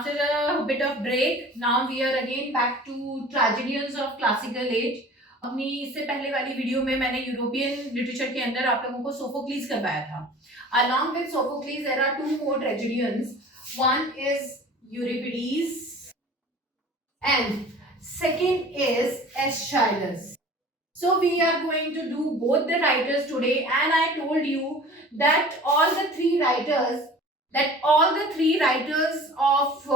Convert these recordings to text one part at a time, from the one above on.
After a bit of break, now we are again back to tragedians of classical age. अपनी इससे पहले वाली video में मैंने यूरोपियन लिटरेचर के अंदर आप लोगों को सोफोक्लीज करवाया था. Along with Sophocles, there are two more tragedians. One is Euripides, and second is Aeschylus. So we are going to do both the writers today, and I told you that all the three writers of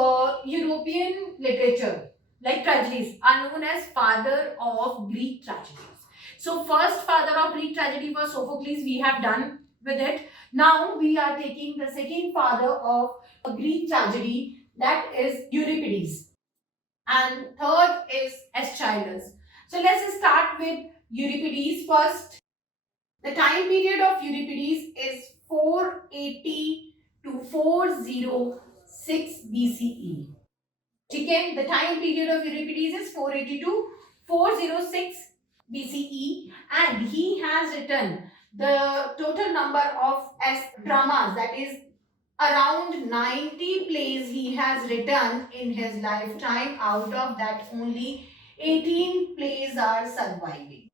European literature, like tragedies, are known as father of Greek tragedies. So first father of Greek tragedy was Sophocles. We have done with it. Now we are taking the second father of a Greek tragedy, that is Euripides, and third is Aeschylus. So let's start with Euripides first. The time period of Euripides is 480 to 406 BCE. Okay, the time period of Euripides is 480 to 406 BCE, and he has written the total number of dramas, that is around 90 plays he has written in his lifetime. Out of that, only 18 plays are surviving.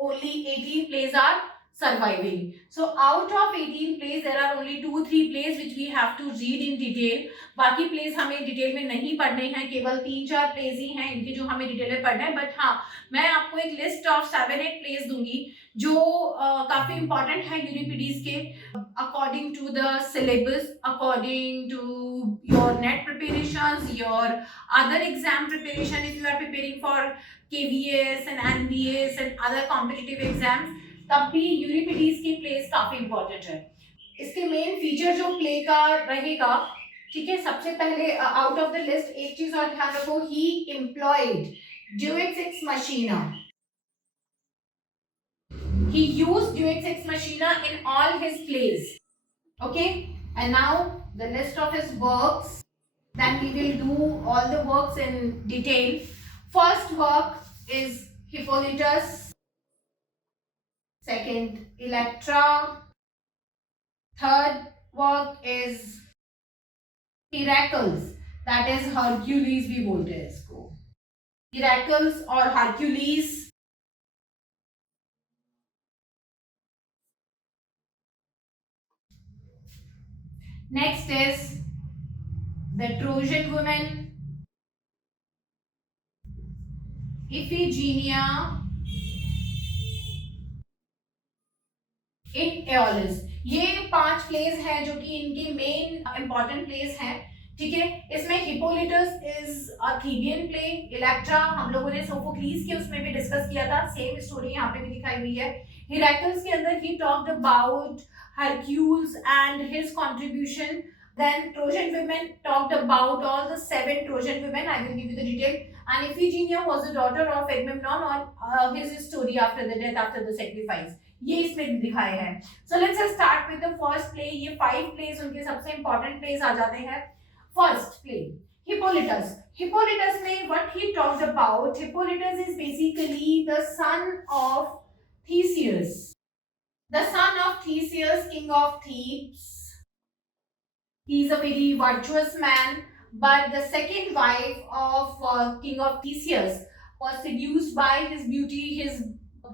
Only 18 plays are surviving. So out of 18 plays, there are only 2-3 plays which we have to read in detail. बाकी plays हमें detail में नहीं पढ़ने हैं, केवल 3-4 plays ही हैं इनके जो हमें डिटेल में पढ़ना है. बट हाँ, मैं आपको एक लिस्ट ऑफ 7-8 plays दूंगी जो काफी इंपॉर्टेंट है यूरिपिडीज के, according to the syllabus, according to your NET preparations, your other exam preparation if you are preparing for KVS and NVS and other competitive exams, तब भी यूरिपिडीज के प्लेस काफी important है. इसके मेन फीचर जो play का रहेगा, ठीक है, सबसे पहले आउट ऑफ द लिस्ट एक चीज और ध्यान रखो, ही employed Deus ex machina. He used Deus ex machina in all his plays. Okay, and now the list of his works. Then we will do all the works in detail. First work is Hippolytus. Second, Electra. Third work is Heracles. That is Hercules भी बोलते हैं इसको. Heracles or Hercules. Next is the Trojan woman, Iphigenia in Aeolus. ये 5 place हैं जो कि इनके main important place हैं. ठीक है, इसमें हिपोलिटस इज अ थीबियन प्ले. इलेक्ट्रा हम लोगों ने सोफोक्लीज के उसमें भी डिस्कस किया था, सेम स्टोरी यहाँ पे भी दिखाई हुई है. हेराक्लिस के अंदर he talked about Hercules and his contribution. Then Trojan women talked about all the 7 Trojan women. I will give you the detail. And Iphigenia was the daughter of Agamemnon, on his story after the death, after the sacrifice. ये इसमें दिखाए हैं. So let's just start with the first play. ये 5 plays उनके सबसे important plays आ जाते हैं. First play, Hippolytus. Hippolytus में what he talks about, Hippolytus is basically the son of Theseus. The son of Theseus, king of Thebes. He is a very virtuous man, but the second wife of king of Theseus was seduced by his beauty,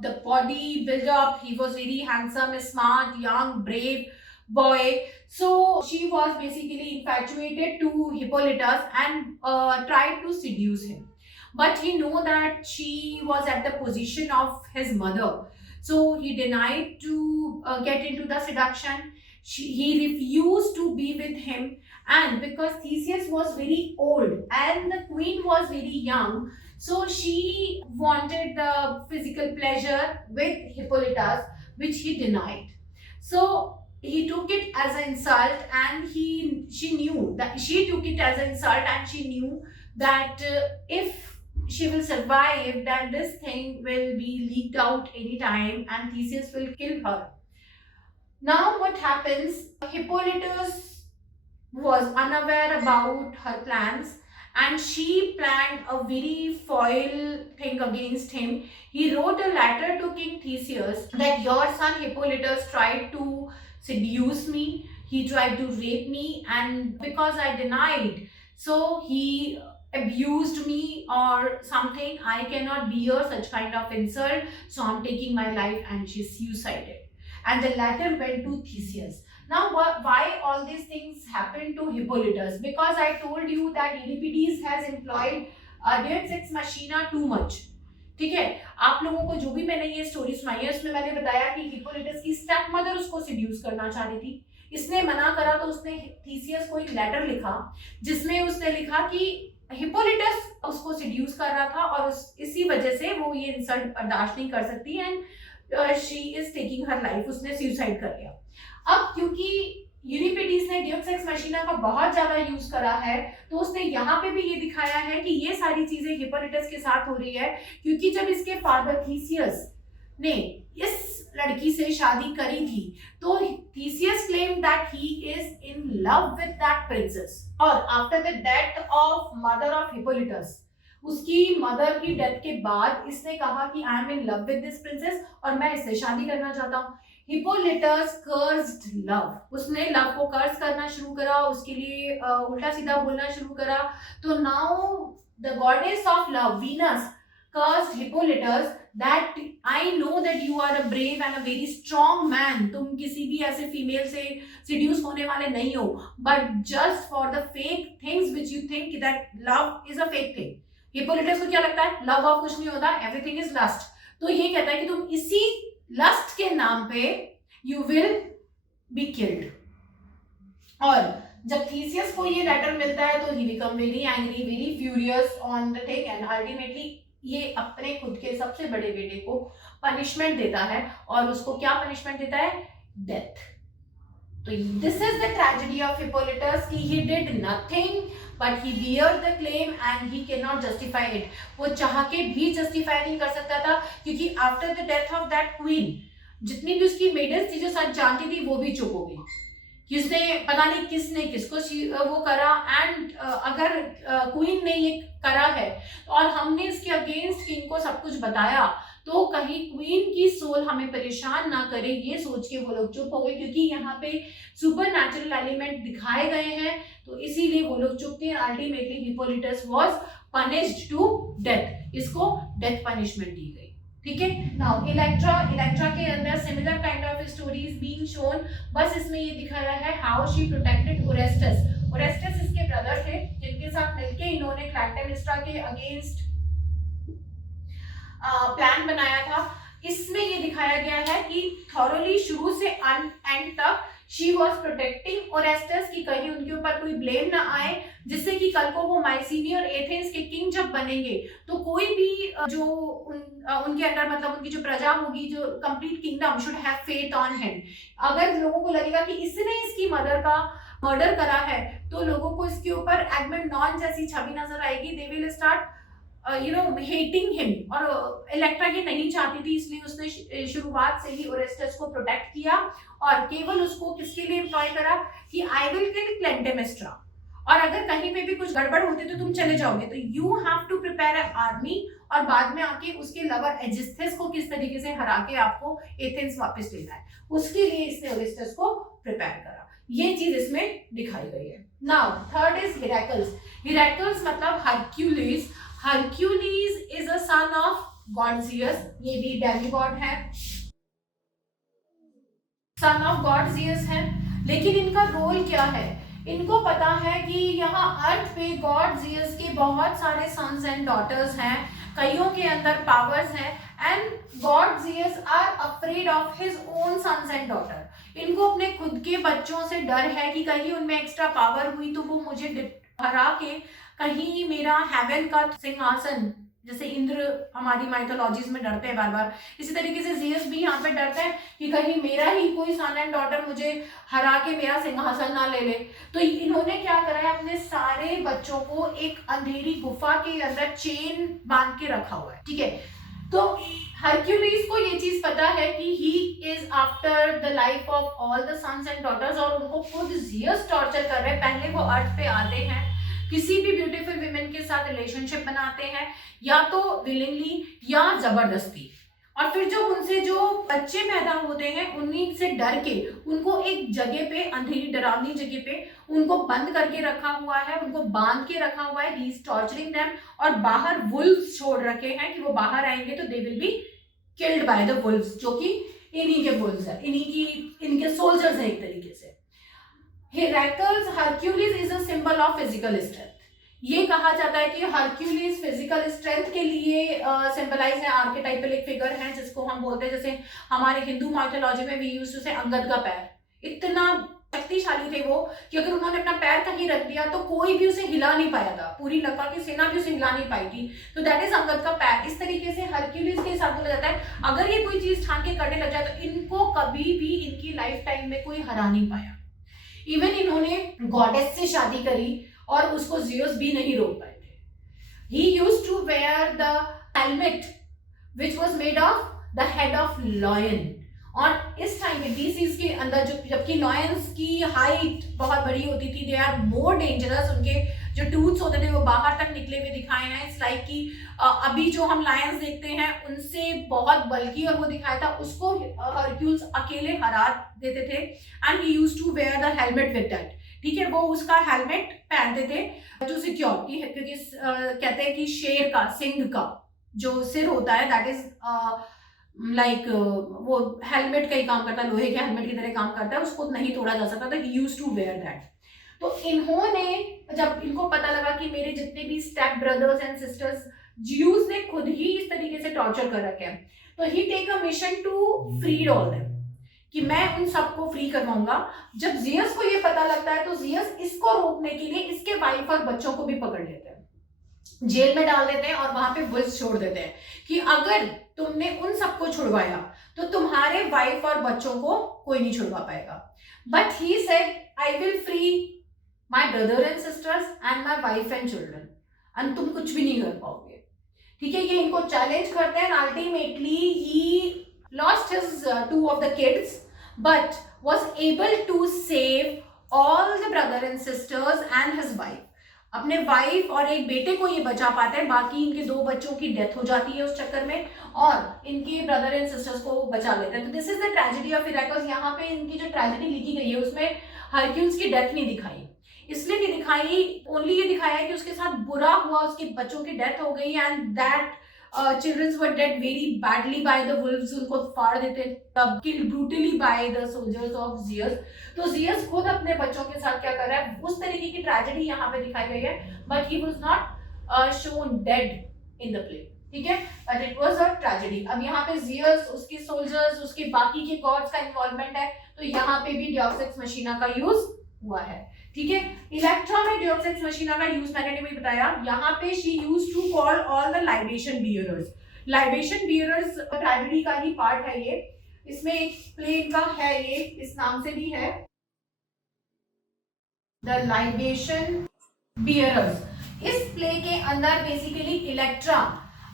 the body built up. He was very handsome, smart, young, brave boy. So she was basically infatuated to Hippolytus and tried to seduce him. But he knew that she was at the position of his mother. So he denied to get into the seduction. He refused to be with him, and because Theseus was very old and the queen was very young, so she wanted the physical pleasure with Hippolytus, which he denied. So he took it as an insult, and she knew that she took it as an insult, and she knew that if she will survive, then this thing will be leaked out anytime and Theseus will kill her. Now what happens, Hippolytus was unaware about her plans, and she planned a very foul thing against him. He wrote a letter to King Theseus that your son Hippolytus tried to seduce me. he tried to rape me, and because I denied, so he abused me or something. I cannot bear such kind of insult, so I'm taking my life, and she suicided. And the letter went to Theseus. Now, why all these things happened to Hippolytus? Because I told you that Euripides has employed Deus Ex Machina too much. ठीक है, आप लोगों को जो भी मैंने ये story सुनाई है उसमें मैंने बताया कि हिप्पोलिटस की स्टेप मदर उसको सिड्यूस करना चाह रही थी, इसने मना करा, तो उसने थीसियस को एक लेटर लिखा जिसमें उसने लिखा कि हिप्पोलिटस उसको सिड्यूस कर रहा था और इसी वजह से वो ये इंसल्ट बर्दाश्त नहीं कर सकती and she is taking her life, उसने सुसाइड कर लिया। अब क्योंकि यूरिपिडीज ने डेउस एक्स मशीना का बहुत ज्यादा यूज करा है, तो उसने यहाँ पे भी ये दिखाया है कि ये सारी चीजें हिप्पोलिटस के साथ हो रही है, क्योंकि जब इसके फादर थीसियस ने इस लड़की से शादी करी थी तो Theseus claim that he is in love with that princess, और after the death of mother of Hippolytus, उसकी मदर की डेथ के बाद इसने कहा कि I am in love with this princess और मैं इससे शादी करना चाहता हूँ। हिप्पोलिटस कर्स्ड लव, उसने लव को कर्स करना शुरू करा, उसके लिए उल्टा सीधा बोलना शुरू करा। तो now the goddess of love Venus cursed Hippolytus that I know that you are a brave and a very strong man, तुम किसी भी ऐसे फीमेल से सिड्यूस होने वाले नहीं हो, but just for the fake things which you think that love is a fake thing. Hippolytus को क्या लगता है लव ऑफ कुछ नहीं होता, एवरीथिंग इज लस्ट। तो ये कहता है कि तुम इसी लस्ट के नाम पे यू विल बी किल्ड। और जब थीसियस को ये लेटर मिलता है तो he become very angry, very furious on the thing, and ultimately ये अपने खुद के सबसे बड़े बेटे को पनिशमेंट देता है, और उसको क्या पनिशमेंट देता है, डेथ। तो this is the tragedy of Hippolytus कि he did nothing but he bear the claim and he can not justify it. वो चाह के भी जस्टिफाई नहीं कर सकता था, क्योंकि after the death of that queen जितनी भी उसकी मेडल्स थी जो सच जानती थी वो भी चुप हो गई, कि उसने पता नहीं किसने किसको वो करा, एंड अगर क्वीन ने ये करा है और हमने इसके अगेंस्ट किंग को सब कुछ बताया तो कहीं क्वीन की सोल हमें परेशान ना करे, ये सोच के वो लोग चुप हो गए, क्योंकि यहाँ पे सुपर नेचुरल एलिमेंट दिखाए गए हैं, तो इसीलिए वो लोग चुप थे। Ultimately Hippolytus was punished to death, इसको डेथ पनिशमेंट दी गई। ठीक है, नाउ इलेक्ट्रा के अंदर similar kind of stories being shown, बस इसमें ये दिखाया है how she protected Orestes. Orestes इसके ब्रदर थे जिनके साथ मिलके इन्होंने क्लाइटेमेस्ट्रा के अगेंस्ट प्लान बनाया था। इसमें ये दिखाया गया है कि थॉरोली शुरू से एंड तक शी वॉज प्रोटेक्टिंग ओरेस्टस कि कहीं उनके ऊपर कोई ब्लेम ना आए, जिससे कि कल को वो माइसीनी और एथेंस के किंग जब बनेंगे तो कोई भी जो उनके अंडर मतलब उनकी जो प्रजा होगी, जो complete kingdom should have faith on him. अगर लोगों को लगेगा कि इसने इसकी मदर का मर्डर करा है तो लोगों को इसके ऊपर एगमेम्नॉन जैसी छवि नजर आएगी, they will start hating him. और इलेक्ट्रा ये नहीं चाहती थी, इसलिए उसने शुरुआत से ही ओरेस्टस को प्रोटेक्ट किया और केवल उसको किसके लिए एम्प्लॉय करा कि आई विल किल क्लेंटेमेस्ट्रा, और अगर कहीं पे भी कुछ गड़बड़ होती तो तुम चले जाओगे, तो you have to prepare a army, और बाद में आके उसके लवर एजिस्थेस को किस तरीके से हरा के आपको एथेंस वापस लेना है, उसके लिए इसने ओरेस्टस को प्रिपेयर करा। ये चीज इसमें दिखाई गई है। Now third is Heracles. Heracles मतलब Hercules. Hercules is a son of god Zeus, ये भी डेमिगॉड है, son of god Zeus है। लेकिन इनका रोल क्या है, इनको पता है कि यहाँ अर्थ पे गॉड Zeus के बहुत सारे सन्स एंड डॉटर्स हैं, कईयों के अंदर पावर्स हैं, and god Zeus are afraid of his own sons and daughter. इनको अपने खुद के बच्चों से डर है कि कहीं उनमें एक्स्ट्रा पावर हुई तो वो मुझे हरा के कहीं मेरा हेवन का सिंहासन, जैसे इंद्र हमारी माइथोलॉजीज में डरते हैं बार बार, इसी तरीके से Zeus भी यहाँ पे डरते हैं कि कहीं मेरा ही कोई सन एंड डॉटर मुझे हरा के मेरा सिंहासन ना ले ले। तो इन्होंने क्या करा है, अपने सारे बच्चों को एक अंधेरी गुफा के अंदर चेन बांध के रखा हुआ है। ठीक है, तो हरक्यूलिस को ये चीज पता है कि he is after the life of all the sons and daughters, और उनको खुद Zeus टॉर्चर कर रहे हैं। पहले वो अर्थ पे आते हैं, किसी भी ब्यूटीफुल विमेन के साथ रिलेशनशिप बनाते हैं, या तो विलिंगली या जबरदस्ती, और फिर जो उनसे जो बच्चे पैदा होते हैं उन्हीं से डर के उनको एक जगह पे, अंधेरी डरावनी जगह पे उनको बंद करके रखा हुआ है, उनको बांध के रखा हुआ है, ही इज टॉर्चरिंग देम, और बाहर वुल्व्स छोड़ रखे हैं कि वो बाहर आएंगे तो they will be killed by the Wolves, जो कि इन्हीं के वुल्व्स है, इनके सोल्जर्स है एक तरीके से। Heracles Hercules is a symbol of physical strength. ये कहा जाता है कि हरक्यूलिस फिजिकल स्ट्रेंथ के लिए सिंबलाइज है, आर्केटाइपल एक फिगर है जिसको हम बोलते हैं, जैसे हमारे हिंदू माइथोलॉजी में वी यूज्ड टू से अंगद का पैर, इतना शक्तिशाली थे वो कि अगर उन्होंने अपना पैर कहीं रख दिया तो कोई भी उसे हिला नहीं पाया था, पूरी लंका की सेना भी उसे हिला नहीं पाई थी, तो दैट इज अंगद का पैर। इस तरीके से हरक्यूलिस के हिसाब बोला जाता है अगर ये कोई चीज ठान के करने लग जाए तो इनको कभी भी इनकी लाइफ टाइम में कोई हरा नहीं पाया। इवन इन्होंने गॉडेस से शादी करी और उसको ज़ियस भी नहीं रोक पाए थे। He used to wear the helmet which was made of the head of lion। और इस टाइम में BCs के अंदर जबकि लॉयंस की हाइट बहुत बड़ी होती थी, दे आर मोर डेंजरस, उनके जो टूथ्स होते थे वो बाहर तक निकले हुए दिखाए हैं। इट्स लाइक कि अभी जो हम लायंस देखते हैं उनसे बहुत बल्कि और वो दिखाया था, उसको हरक्यूल्स अकेले हरा देते थे। And he used to wear the helmet with that, ठीक है, वो उसका हेलमेट पहनते थे टू सिक्योर, क्योंकि कहते हैं कि शेर का सिंह का जो सिर होता है दैट इज लाइक वो हेलमेट का ही काम करता है, लोहे के हेलमेट की तरह काम करता है, उसको नहीं तोड़ा जा सकता था। He used to wear that. तो इन्होंने जब इनको पता लगा कि मेरे जितने भी step brothers and sisters Jews ने खुद ही इस तरीके से टॉर्चर कर रखे हैं, तो he take a mission to free all them, कि मैं उन सबको फ्री करवाऊंगा। जब ज़ियस को ये पता लगता है तो ज़ियस इसको रोकने के लिए इसके वाइफ और बच्चों को भी पकड़ लेते हैं, जेल में डाल देते हैं और वहां पे वुल्व्स छोड़ देते हैं कि अगर तुमने उन सबको छुड़वाया तो तुम्हारे वाइफ और बच्चों को कोई नहीं छुड़वा पाएगा। But he said I will free my brother and sisters and my wife and children, and तुम कुछ भी नहीं कर पाओगे, ठीक है। ये इनको चैलेंज करते हैं। Ultimately he lost his two of the kids but was able to save all the brother and sisters and his wife। अपने वाइफ और एक बेटे को ये बचा पाते हैं, बाकी इनके दो बच्चों की डेथ हो जाती है उस चक्कर में, और इनके ब्रदर एंड सिस्टर्स को बचा लेते हैं। तो this is the tragedy of Heracles. यहाँ पे इनकी जो ट्रेजेडी लिखी गई है उसमें हरक्यूल्स की डेथ नहीं दिखाई, इसलिए नहीं दिखाई, ओनली ये दिखाया है कि उसके साथ बुरा हुआ, उसके बच्चों की डेथ हो गई and that children were dead very badly by the wolves, उनको फाड़ देते, killed brutally by the soldiers of Zeus। तो Zeus खुद अपने बच्चों के साथ क्या कर रहा है, उस तरीके की ट्रेजेडी यहाँ पे दिखाई गई है, but he was not shown dead in the play, ठीक है, but it was a tragedy। अब यहाँ पे Zeus, उसके soldiers, उसके बाकी के gods का इन्वॉल्वमेंट है, तो यहाँ पे भी Deus Ex Machina का यूज हुआ है, ठीक है। इलेक्ट्रा में Deus Ex Machina का यूज मैंने नहीं बताया। यहाँ पे she used to call all the libation bearers. Libation bearers tragedy का ही पार्ट है ये, इसमें एक प्ले का है, ये इस नाम से भी है, द लाइबेशन बियरर्स। इस प्ले के अंदर बेसिकली इलेक्ट्रा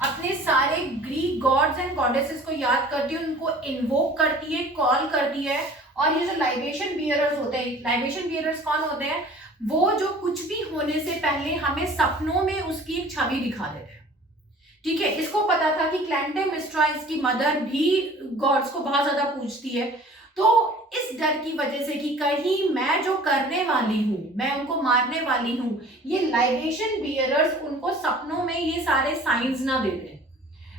अपने सारे ग्रीक गॉड्स एंड गॉडेसेस को याद करती है, उनको इन्वोक करती है, कॉल करती है। और ये जो लाइबेशन बियरर्स होते हैं, लाइबेशन बियरर्स कौन होते हैं, वो जो कुछ भी होने से पहले हमें सपनों में उसकी एक छवि दिखा देते हैं, ठीक है। इसको पता था कि क्लैंटेमिस्ट्रा, इसकी मदर भी गॉड्स को बहुत ज्यादा पूजती है, तो इस डर की वजह से कि कहीं मैं जो करने वाली हूं, मैं उनको मारने वाली हूं, ये लाइबेशन बियरर्स उनको सपनों में ये सारे साइंस ना दे दें,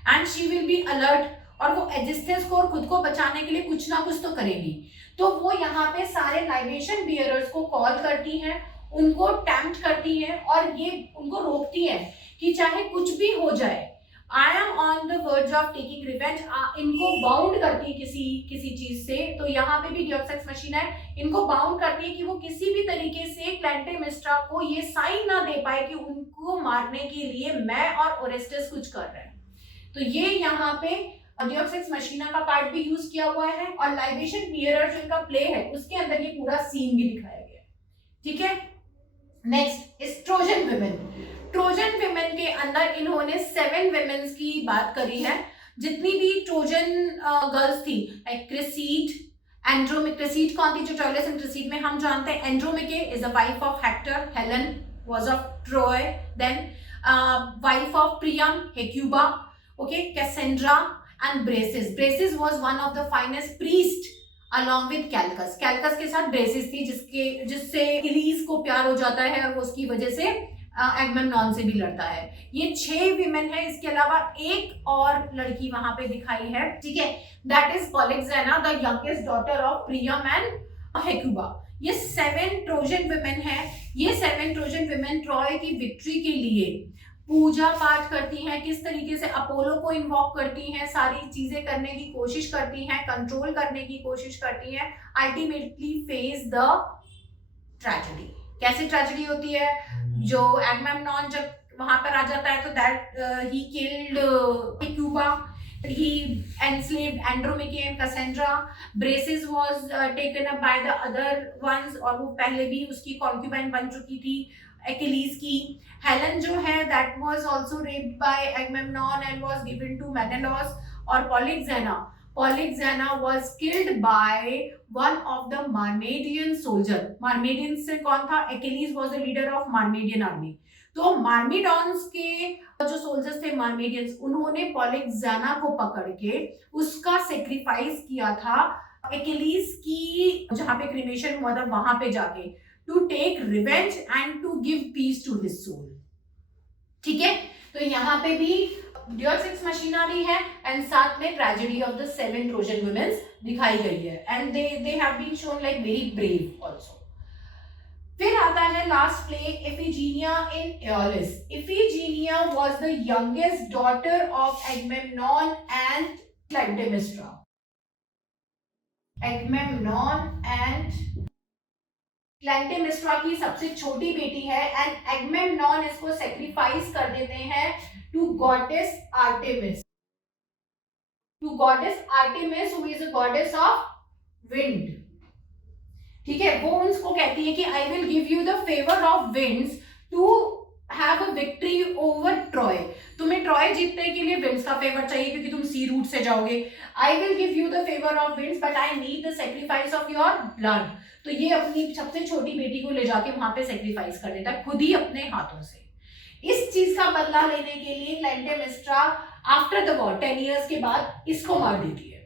and she will be alert, और वो एजिस्थेंस को और खुद को बचाने के लिए कुछ ना कुछ तो करेगी। तो वो यहाँ पे सारे लाइबेशन बियरर्स को कॉल करती हैं, उनको टेम्प्ट करती हैं और ये उनको रोकती हैं कि चाहे कुछ भी हो जाए, I am on the verge of taking revenge. इनको बाउंड करती है किसी चीज से। तो यहाँ पे भी Deus Ex Machina है, इनको बाउंड करती है कि वो किसी भी तरीके से क्लैंटेमिस्ट्रा को ये साइन ना दे पाए कि उनको मारने के लिए मैं और ओरेस्टस कुछ कर रहे हैं। तो ये यहाँ पे Deus Ex Machina का पार्ट भी यूज किया हुआ है, और लाइबेशन बियरर जो इनका प्ले है उसके अंदर ये पूरा सीन भी दिखाया गया है, ठीक है। Next is Trojan women. Trojan women के अंदर इन्होंने 7 विमेन्स की बात करी है। जितनी भी ट्रोजन गर्ल्स थी, लाइक क्रेसीड, एंड्रोमेके। क्रेसीड कौन थी, जो ट्रोइलस एंड क्रेसीड में हम जानते हैं। Andromache is the wife of Hector, Helen was of Troy. Then wife of Priam, Hecuba, okay, Cassandra and Briseis was one of the finest priest along with Calchas. Calchas के साथ braces थी जिससे अकीलीज को प्यार हो जाता है और वो उसकी वजह से एगमेम्नॉन से भी लड़ता है। ये 6 विमेन है, इसके अलावा एक और लड़की वहां पे दिखाई है, ठीक है, that is Polyxena, the youngest daughter of Priam and Hecuba. ये 7 ट्रोजन विमेन है। ये 7 ट्रोजन विमेन ट्रॉय की विक्ट्री के लिए पूजा पाठ करती हैं, किस तरीके से अपोलो को इन्वॉक करती हैं, सारी चीजें करने की कोशिश करती हैं, कंट्रोल करने की कोशिश करती हैं, अल्टीमेटली फेस द ट्रेजेडी। कैसे ट्रेजेडी होती है, जो एगमेम्नॉन जब वहां पर आ जाता है तो that he killed Hecuba, he enslaved Andromache and Cassandra, Braces was taken up by the other ones, और वो पहले भी उसकी concubine बन चुकी थी Achilles की। Helen जो है that was also raped by Agamemnon and was given to Menelaus। और Polyxena was killed by one of the Marmadian soldier। Marmadian से कौन था? Achilles was the leader of Marmadian army। तो मार्मिडॉन्स के जो सोल्जर्स थे मार्मेडियंस, उन्होंने पॉलिक्सेना को पकड़ के उसका सेक्रीफाइस किया था एक्किलीज की जहां पे क्रिमेशन हुआ था वहां पे जाके, to take revenge and to give peace to his soul. ठीक है, तो यहाँ पे भी ड्यूअस एक्स मशीना भी है एंड साथ में tragedy of the 7 Trojan womens दिखाई गई है and they have been shown like very brave also. फिर आता है last play Iphigenia in Aulis. Iphigenia was the youngest daughter of Agamemnon and Clytemnestra. Agamemnon and Clytemnestra की सबसे छोटी बेटी है एंड एगमेम्नॉन इसको सेक्रीफाइस कर देते हैं to goddess Artemis, who is a goddess of wind. ठीक है, वो उसको कहती है कि I will give you the favour of winds to have a victory over Troy. तुम्हें ट्रॉय जीतने के लिए विंड्स का फेवर चाहिए क्योंकि तुम सी रूट से जाओगे। आई will give you the favour of winds but I need the sacrifice of your blood. तो ये अपनी सबसे छोटी बेटी को ले जाके वहां पे सेक्रीफाइस कर देता है खुद ही अपने हाथों से। इस चीज का बदला लेने के लिए क्लाइटेमिस्ट्रा आफ्टर द वॉर 10 years के बाद इसको मार देती है।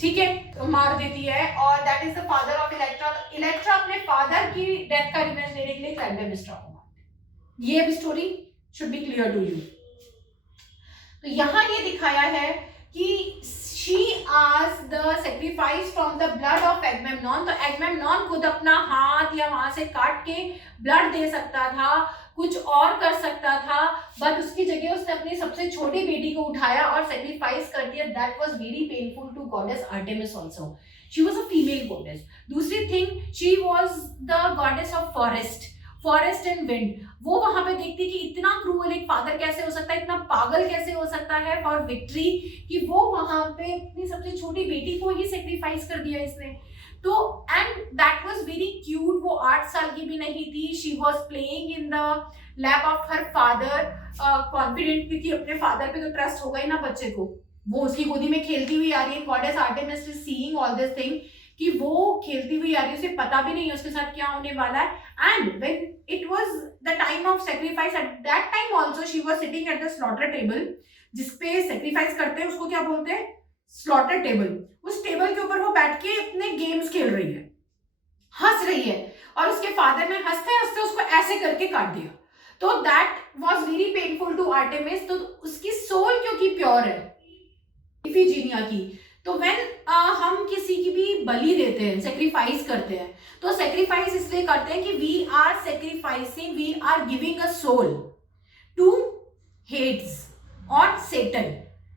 ठीक है, तो मार देती है और that is the father of Electra. Electra अपने फादर की डेथ का रिवेंज लेने के लिए क्लाइटेमिस्ट्रा को मारती है। ये भी story should be clear to you. तो यहां ये दिखाया है कि she asked the sacrifice from the blood of Agamemnon. तो एगमेम्नॉन खुद अपना हाथ या वहां से काट के ब्लड दे सकता था, कुछ और कर सकता था, बट उसकी जगह उसने अपनी सबसे छोटी बेटी को उठाया और सेक्रीफाइस कर दिया। That was very painful to goddess Artemis also. She was a female goddess. दूसरी thing, she was the goddess of forest and wind. वो वहां पे देखती कि इतना क्रूअल एक फादर कैसे हो सकता है, इतना पागल कैसे हो सकता है फॉर विक्ट्री, कि वो वहां पे अपनी सबसे छोटी बेटी को ही सेक्रीफाइस कर दिया इसने। तो and that was very cute. वो 8 साल की भी नहीं थी। She was playing in the lap of her father, confident, क्योंकि अपने फादर पे तो ट्रस्ट होगा ही ना बच्चे को। वो उसकी गोदी में खेलती हुई आ रही है। Goddess Artemis is seeing all this thing कि वो खेलती हुई आ रही है, उसे पता भी नहीं है उसके साथ क्या होने वाला है। And when it was the time of sacrifice, at that time also she was sitting at the slaughter table, जिसपे सेक्रीफाइस करते हैं उसको क्या बोलते हैं, स्लॉटर टेबल। उस टेबल के ऊपर वो बैठ के अपने गेम्स खेल रही है, हंस रही है, और उसके फादर ने हंसते हंसते उसको ऐसे करके काट दिया। तो that was very painful to Artemis. तो उसकी सोल क्योंकि प्योर है इफिजीनिया की, तो व्हेन हम किसी की भी बलि देते हैं, सेक्रीफाइस करते हैं, तो सेक्रीफाइस इसलिए करते हैं कि we are sacrificing, we are giving a soul to Hades और Satan,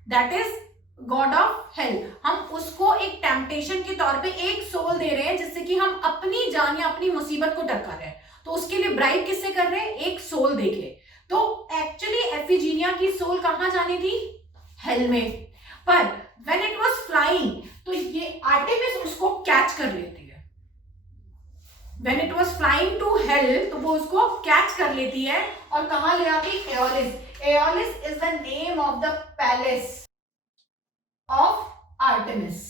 that is god of hell. हम उसको एक टेम्पटेशन के तौर पे एक सोल दे रहे हैं जिससे कि हम अपनी जान या अपनी मुसीबत को टरका रहे हैं। तो उसके लिए ब्राइब किससे कर रहे हैं, एक सोल देके। तो एक्चुअली एफिजीनिया की सोल कहां जानी थी, हेल में। पर व्हेन इट वाज फ्लाइंग, तो ये आर्टेमिस उसको कैच कर लेती है। When it was flying to hell, तो वो उसको कैच कर लेती है और कहां ले आती, Aeolis. Aeolis is the name of the palace of Artemis.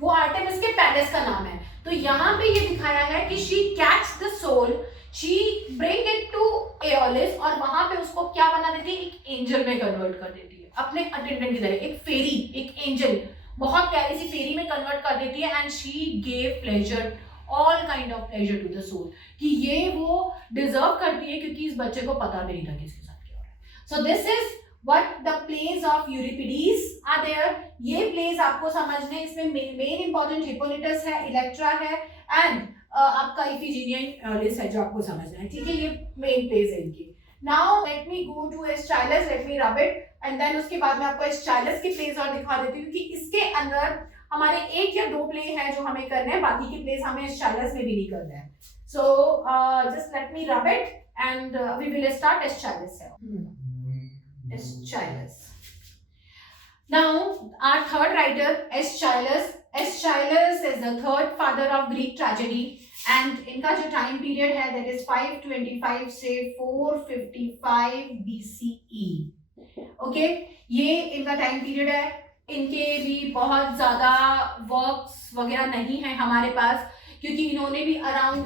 वो आर्टेमिस के पैलेस का नाम है। तो यहां पे ये दिखाया है कि she catch the soul, she bring it to Aeolis और वहां पे उसको क्या बना देती है, एक एंजल में कन्वर्ट कर देती है, अपने अटेंडेंट की तरह, एक फेरी, एक एंजल, बहुत प्यारी सी फेरी में कन्वर्ट कर देती है। And she gave pleasure, all kind of pleasure to the soul, कि ये वो डिजर्व करती है क्योंकि इस बच्चे को पता भी नहीं था किसके साथ क्या हो रहा है। So this is what the plays of Euripides are there। ये plays आपको समझने, इसमें मेन इंपॉर्टेंट हिप्पोलिटस है, इलेक्ट्रा है एंड आपका इफिजीनिया एओलिस है जो आपको समझना है, ठीक है। ये मेन प्लेस है इनकी। Now let me go to Aeschylus, let me rub it and then उसके बाद मैं आपको एस्चाइलस के प्लेस और दिखा देती हूँ, क्योंकि इसके अंदर हमारे 1 या 2 प्ले है जो हमें करने हैं, बाकी के प्लेस हमें एस्चाइलस में भी नहीं करना है। So just let me rub it and we will start Aeschylus here। Aeschylus. Now, our third writer, Aeschylus. Aeschylus is the third father of Greek tragedy, and इनका जो time period है that is 525 से 455 BCE. Okay, ये इनका time period है। इनके भी बहुत ज़्यादा works वगैरह नहीं है हमारे पास, क्योंकि इन्होंने भी around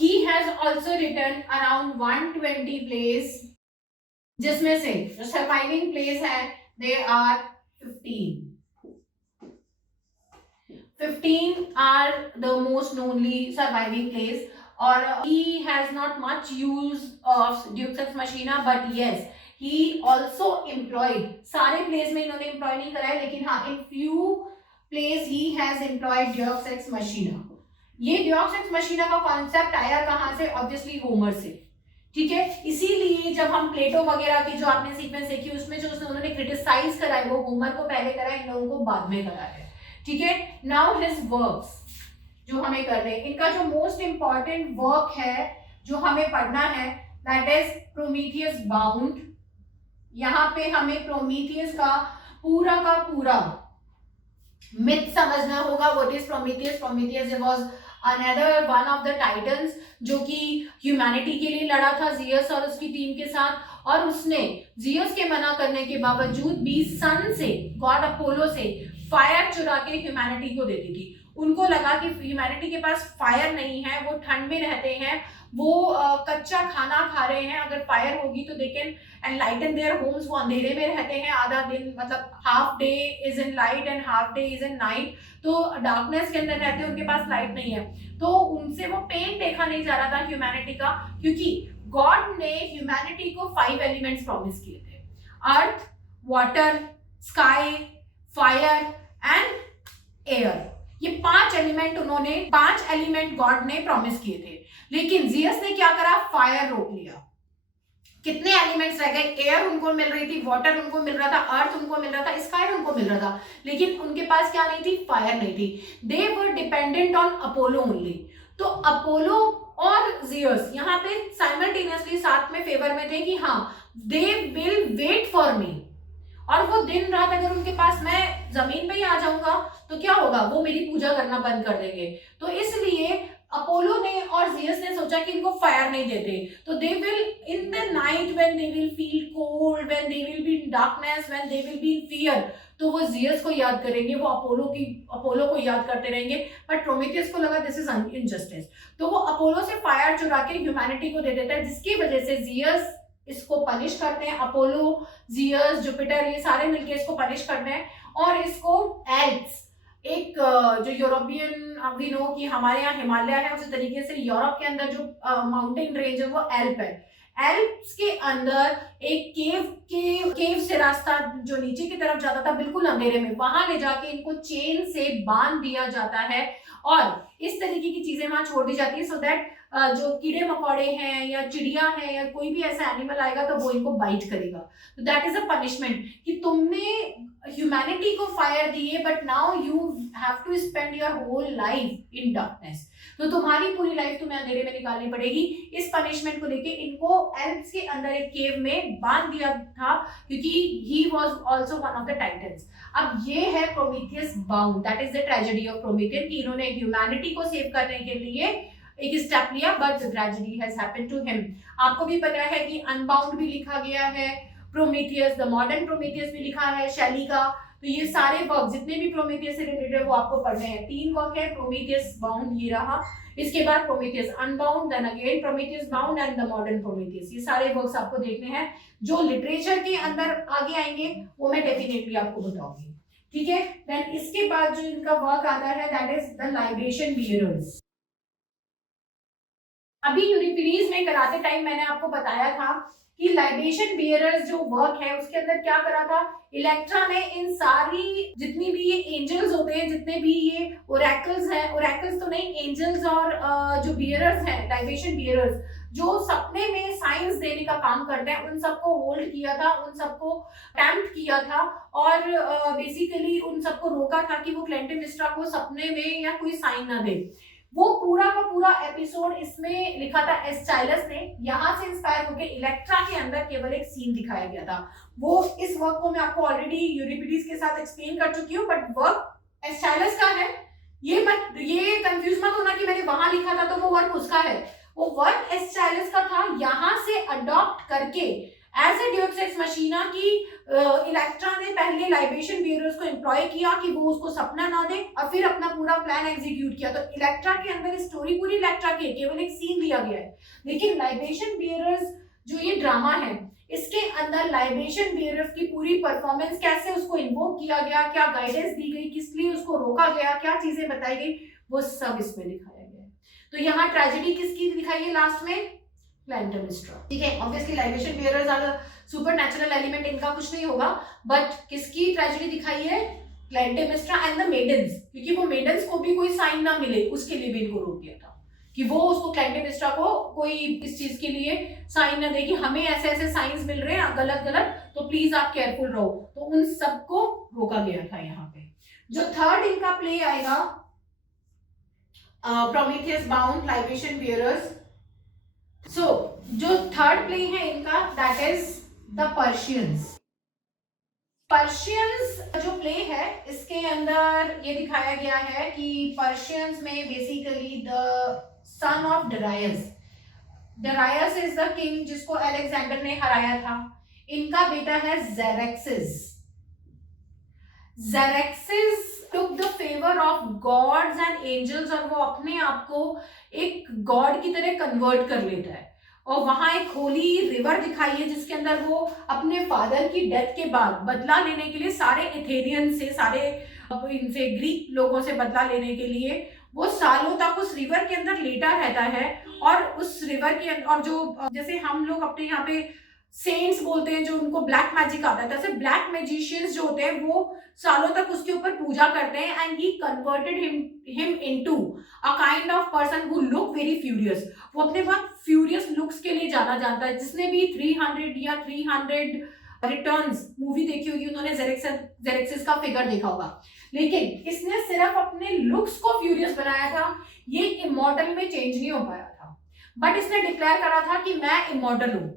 he has also written around 120 plays, जिसमें से जो सर्वाइविंग प्लेस है they are 15 are the most knownly surviving place. और he has not much use of Deus Ex Machina, but yes he also employed, सारे place में इन्होंने employ नहीं कराया, लेकिन हाँ in few plays he has employed Deus Ex Machina। ये Deus Ex Machina का कॉन्सेप्ट आया कहाँ से? ऑब्वियसली होमर से, ठीक है। इसीलिए जब हम प्लेटो वगैरह की जो आपने सीक्वेंस देखी उसमें जो उन्होंने क्रिटिसाइज कराए वो होमर को पहले कराए, इन लोगों को बाद में कराया, ठीक है। नाउ हिज वर्क्स जो हमें करने, इनका जो मोस्ट इंपॉर्टेंट वर्क है जो हमें पढ़ना है दैट इज प्रोमीथियस बाउंड। यहाँ पे हमें प्रोमीथियस का पूरा मिथ समझना होगा। What is Prometheus? Prometheus was another one of the titans जो कि ह्यूमैनिटी के लिए लड़ा था जियस और उसकी टीम के साथ, और उसने जियस के मना करने के बावजूद भी सन से, गॉड अपोलो से फायर चुरा के ह्यूमैनिटी को देती थी। उनको लगा कि ह्यूमैनिटी के पास फायर नहीं है, वो ठंड में रहते हैं, वो कच्चा खाना खा रहे हैं, अगर फायर होगी तो they can enlighten their homes, वो अंधेरे में रहते हैं आधा दिन, मतलब half day is in light and half day is in night, तो डार्कनेस के अंदर रहते हैं, उनके पास लाइट नहीं है, तो उनसे वो पेन देखा नहीं जा रहा था ह्यूमैनिटी का, क्योंकि गॉड ने ह्यूमैनिटी को 5 एलिमेंट्स प्रॉमिस किए थे, earth, water, sky, fire and air. ये 5 एलिमेंट उन्होंने, 5 एलिमेंट गॉड ने प्रॉमिस किए थे, लेकिन जियस ने क्या करा? फायर रोक लिया। कितने एलिमेंट्स रह गए? एयर उनको मिल रही थी, वाटर उनको मिल रहा था, अर्थ उनको मिल रहा था, स्काई उनको मिल रहा था, लेकिन उनके पास क्या नहीं थी? फायर नहीं थी। They were dependent on Apollo only. तो अपोलो और जियस यहाँ पे साइमल्टेनियसली साथ में फेवर में थे कि हाँ they will wait for me, और वो दिन रात अगर उनके पास, मैं जमीन पे ही आ जाऊंगा तो क्या होगा? वो मेरी पूजा करना बंद कर देंगे। तो इसलिए अपोलो ने और जियस ने सोचा कि इनको फायर नहीं देते, तो they will in the night when they will feel cold, when they will be in darkness, when they will be in fear, तो वो जियस को याद करेंगे, वो अपोलो को याद करते रहेंगे। बट प्रोमेथियस को लगा दिस इज इनजस्टिस, तो वो अपोलो से फायर चुरा के ह्यूमैनिटी को दे देता है, जिसकी वजह से जियस इसको पनिश करते हैं। अपोलो, जियस, जुपिटर, ये सारे मिलके इसको पनिश करते हैं, और इसको एल्प्स, एक जो यूरोपियन वी नो कि हमारे यहाँ हिमालय है, उसी तरीके से यूरोप के अंदर जो माउंटेन रेंज है वो एल्प है। एल्प्स के अंदर एक केव से रास्ता जो नीचे की तरफ जाता था बिल्कुल अंधेरे में, वहां ले जाके इनको चेन से बांध दिया जाता है, और इस तरीके की चीजें वहां छोड़ दी जाती है, सो दैट जो कीड़े मकोड़े हैं या चिड़िया है या कोई भी ऐसा एनिमल आएगा तो वो इनको बाइट करेगा। तो दैट इज अ पनिशमेंट कि तुमने ह्यूमैनिटी को फायर दिए, but now you have to spend your whole life in darkness, तो तुम्हारी पूरी लाइफ तुम्हें अंधेरे में निकालनी पड़ेगी। इस पनिशमेंट को लेके इनको एल्प्स के अंदर एक केव में बांध दिया था, क्योंकि he was also one of the titans. अब ये है Prometheus bound, that is the tragedy of Promethean, कि इन्होंने ह्यूमैनिटी को सेव करने के लिए एक स्टेप लिया, but the tragedy has happened to him. आपको भी पता है कि अनबाउंड भी लिखा गया है, प्रोमेथियस, द मॉडर्न प्रोमेथियस भी लिखा है शैली का, तो ये सारे वर्क जितने भी प्रोमेथियस से रिलेटेड वो आपको पढ़ने हैं। 3 वर्क है, प्रोमेथियस बाउंड ये रहा, इसके बाद Prometheus unbound, then again Prometheus bound and the modern Prometheus. ये सारे वर्क्स आपको देखने हैं, जो लिटरेचर के अंदर आगे आएंगे वो मैं डेफिनेटली आपको बताऊंगी, ठीक है। देन इसके बाद जो इनका वर्क आता है that is the libation bearers. अभी यूरिपिडीज में कराते टाइम मैंने आपको बताया था कि लाइबेशन बियरर्स जो वर्क है उसके अंदर क्या करा था, इलेक्ट्रा ने इन सारी जितनी भी ये एंजल्स होते हैं, जितने भी ये ओरेकल्स हैं, ओरेकल्स तो नहीं, एंजल्स और जो बियरर्स हैं, लाइबेशन बियरर्स जो सपने में साइंस देने का काम करते हैं, उन सबको होल्ड किया था, उन सबको टेम्प्ट किया था और बेसिकली उन सबको रोका था कि वो क्लेंटेमिस्ट्रा को सपने में या कोई साइन ना दे। वो पूरा का पूरा एपिसोड इसमें लिखा था एस्टाइलस ने, यहाँ से इंस्पायर होकर इलेक्ट्रा के अंदर केवल एक सीन दिखाया गया था। वो इस वर्क को मैं आपको ऑलरेडी यूरिपिडीज के साथ एक्सप्लेन कर चुकी हूँ, बट वर्क एस्टाइलस का है, ये कंफ्यूज मत होना कि मैंने वहां लिखा था तो वो वर्क उसका है। वो वर्क एस्टाइलस का था, यहाँ से अडॉप्ट करके एज ए ड्यूक्स एक्स मशीना की इलेक्ट्रा ने पहले लाइबेशन बियरर्स को एम्प्लॉय किया कि वो उसको सपना ना दे और फिर अपना पूरा प्लान एग्जीक्यूट किया। तो इलेक्ट्रा के अंदर स्टोरी पूरी इलेक्ट्रा की, केवल एक सीन दिया गया है, लेकिन लाइबेशन बियरर्स जो ये ड्रामा है इसके अंदर लाइबेशन बियरर्स की पूरी परफॉर्मेंस, कैसे उसको इन्वोक किया गया, क्या गाइडेंस दी गई, किस लिए उसको रोका गया, क्या चीजें बताई गई, वो सब इसमें दिखाया गया है। तो यहाँ ट्रेजेडी किसकी दिखाई है लास्ट में, क्लेंटेमिस्ट्रा, ठीक है। Obviously libation bearers are supernatural element, इनका कुछ नहीं होगा, बट किसकी ट्रेजेडी दिखाई है, क्लेंटेमिस्ट्रा एंड द मेडन्स, क्योंकि वो मेडन्स को भी कोई साइन ना मिले उसके लिए भी इनको रोक दिया था कि वो उसको क्लेंटेमिस्ट्रा को कोई इस चीज के लिए साइन ना दे कि हमें ऐसे ऐसे साइंस मिल रहे हैं गलत गलत, तो प्लीज आप केयरफुल रहो। तो उन सबको रोका गया था। यहाँ पे जो थर्ड इनका प्ले आएगा, प्रोमेथियस बाउंड लाइबेशन बियरर्स। सो जो थर्ड प्ले है इनका that is the Persians. Persians जो प्ले है इसके अंदर ये दिखाया गया है कि पर्शियंस में basically the son of Darius, Darius is the king जिसको अलेक्जेंडर ने हराया था, इनका बेटा है जेरेक्सिस। जेरेक्सिस took the favor of gods and angels और वो अपने आप को एक गॉड की तरह कन्वर्ट कर लेता है और वहां एक होली रिवर दिखाई है जिसके अंदर वो अपने फादर की डेथ के बाद बदला लेने के लिए सारे एथेनियन से, सारे इनसे ग्रीक लोगों से बदला लेने के लिए वो सालों तक उस रिवर के अंदर लेटा रहता है। और उस रिवर के और जो जैसे हम लोग अपने यहाँ पे सेंट्स बोलते हैं जो उनको ब्लैक मैजिक आता है, जैसे ब्लैक मैजिशियंस जो होते हैं वो सालों तक उसके ऊपर पूजा करते हैं and he converted him into a kind of person who look very furious. वो अपने बाद फ्यूरियस लुक्स के लिए जाना जाता है। जिसने भी 300 या 300 रिटर्न्स मूवी देखी होगी उन्होंने जेरेक्सिस का फिगर देखा होगा, लेकिन इसने सिर्फ अपने लुक्स को फ्यूरियस बनाया था, ये इमॉर्टल में चेंज नहीं हो पाया था। बट इसने डिक्लेयर करा था कि मैं इमॉर्टल हूँ।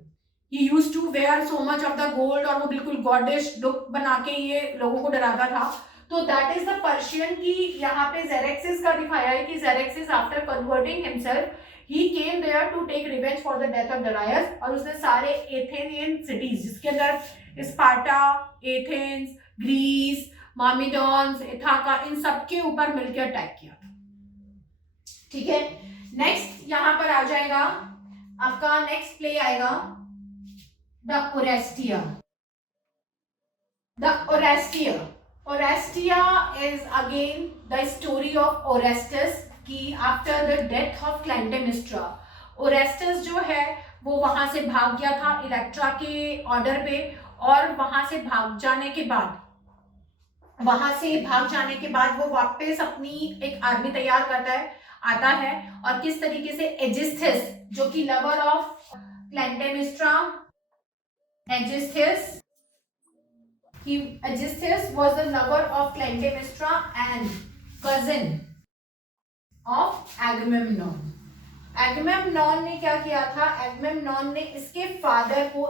He used to wear so much of the gold और वो बिल्कुल गॉडिश लुक बना के ये लोगों को डराता था। तो दैट इज द पर्शियन की यहाँ पे जेरेक्सिस का दिखाया है कि Xerxes after converting himself he came there to take revenge for the death of Darius और उसने सारे एथेनियन सिटीज जिसके अंदर Sparta, Athens, Greece, Myrmidons, Ithaca, इन सबके ऊपर मिलकर अटैक किया था, ठीक है। नेक्स्ट यहाँ पर आ जाएगा आपका नेक्स्ट प्ले आएगा The Orestia. The Orestia. Orestia is again the story of Orestes कि after the death of Clytemnestra, Orestes जो है वो वहां से भाग गया था इलेक्ट्रा के ऑर्डर पे और वहां से भाग जाने के बाद वो वापस अपनी एक आर्मी तैयार करता है, आता है और किस तरीके से एजिस्थस जो कि lover of Clytemnestra, Aegisthus was the lover of Clytemnestra and cousin of Agamemnon. Agamemnon ने क्या किया था, Agamemnon ने इसके फादर को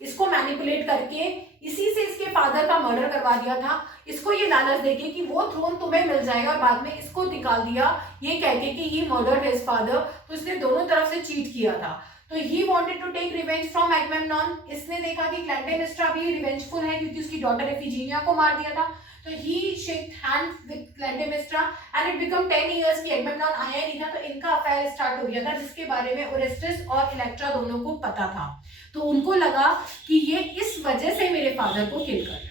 इसको मैनिपुलेट करके इसी से इसके फादर का मर्डर करवा दिया था। इसको ये लालच देके कि वो थ्रोन तुम्हें मिल जाएगा और बाद में इसको निकाल दिया ये कहके कि ये मर्डर हिज फादर। तो इसने दोनों तरफ से चीट किया था। तो he wanted to take revenge from Agamemnon. इसने देखा कि क्लेंटेमिस्ट्रा भी रिवेंजफुल है क्योंकि उसकी डॉटर एफिजीनिया को मार दिया था, तो he shake hand with Clytemnestra and it become 10 years की एगमेम्नॉन आया ही नहीं था, तो इनका अफेयर स्टार्ट हो गया था, जिसके बारे में ओरेस्टस और इलेक्ट्रा दोनों को पता था। तो उनको लगा कि ये इस वजह से मेरे फादर को किल कर रहा है,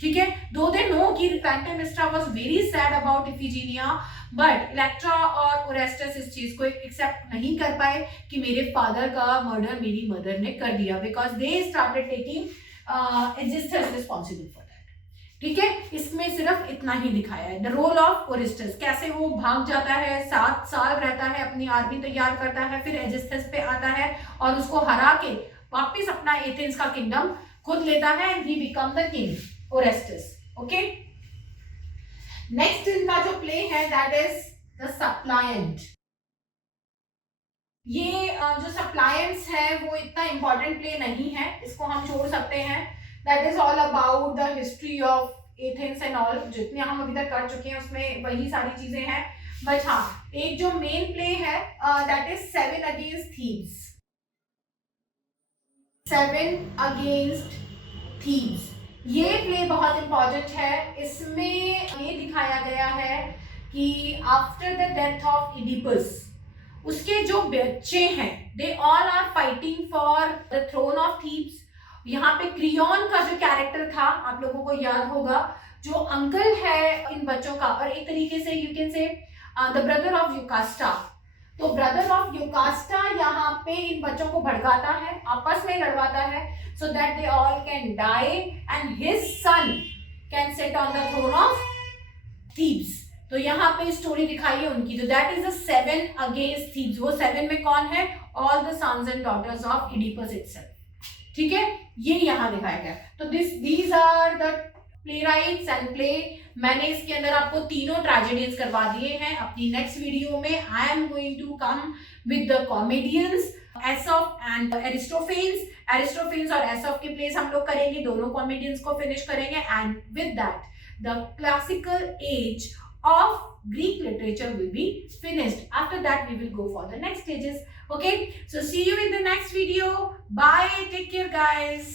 ठीक है। दो दे नो कि Clytemnestra was very sad about Iphigenia, but Electra और ओरेस्टस इस चीज को एक्सेप्ट नहीं कर पाए कि मेरे फादर का मर्डर मेरी मदर ने कर दिया, because they started taking Aegisthus responsible for that, ठीक है। इसमें सिर्फ इतना ही दिखाया है, द रोल ऑफ ओरेस्टस, कैसे वो भाग जाता है, 7 साल रहता है, अपनी आर्मी तैयार करता है, फिर एजिस्थस पे आता है और उसको हरा के वापिस अपना एथेंस का किंगडम खुद लेता है, and he become the king Orestes, okay. Next इनका जो प्ले है दैट इज द सप्लायंट। ये जो सप्लायंस है वो इतना इंपॉर्टेंट प्ले नहीं है, इसको हम छोड़ सकते हैं। That is all about the history of Athens and all, जितने हम अभी तक कर चुके हैं उसमें वही सारी चीजें हैं। बट हाँ, एक जो मेन प्ले है that is 7 against Thebes. 7 against Thebes, ये प्ले बहुत इंपॉर्टेंट है। इसमें ये दिखाया गया है कि after the death of Oedipus, उसके जो बच्चे हैं they all are fighting for the throne of Thebes. यहाँ पे क्रियोन का जो कैरेक्टर था आप लोगों को याद होगा, जो अंकल है इन बच्चों का, और एक तरीके से you can say the brother of Jocasta. तो ब्रदर ऑफ यूकास्टा यहाँ पे इन बच्चों को भड़काता है, आपस में लड़वाता है, so that they all can die and his son can sit on the throne of Thebes। तो यहाँ पे स्टोरी दिखाई है उनकी, तो that is the 7 against Thebes. वो 7 में कौन है? All the sons and daughters of Oedipus itself, ठीक है, ये यहाँ दिखाया गया। तो these are the playwrights and play. मैंने इसके अंदर आपको तीनों ट्रेजेडीज करवा दिए हैं। अपनी नेक्स्ट वीडियो में I am going to come with the comedians Aesop and Aristophanes. Aristophanes और एसोफ के प्लेस हम लोग करेंगे, दोनों कॉमेडियंस को फिनिश करेंगे, and with that the classical as of Greek literature will be finished. After that we will go for the next stages. Okay, so see you in the next video. Bye, take care guys.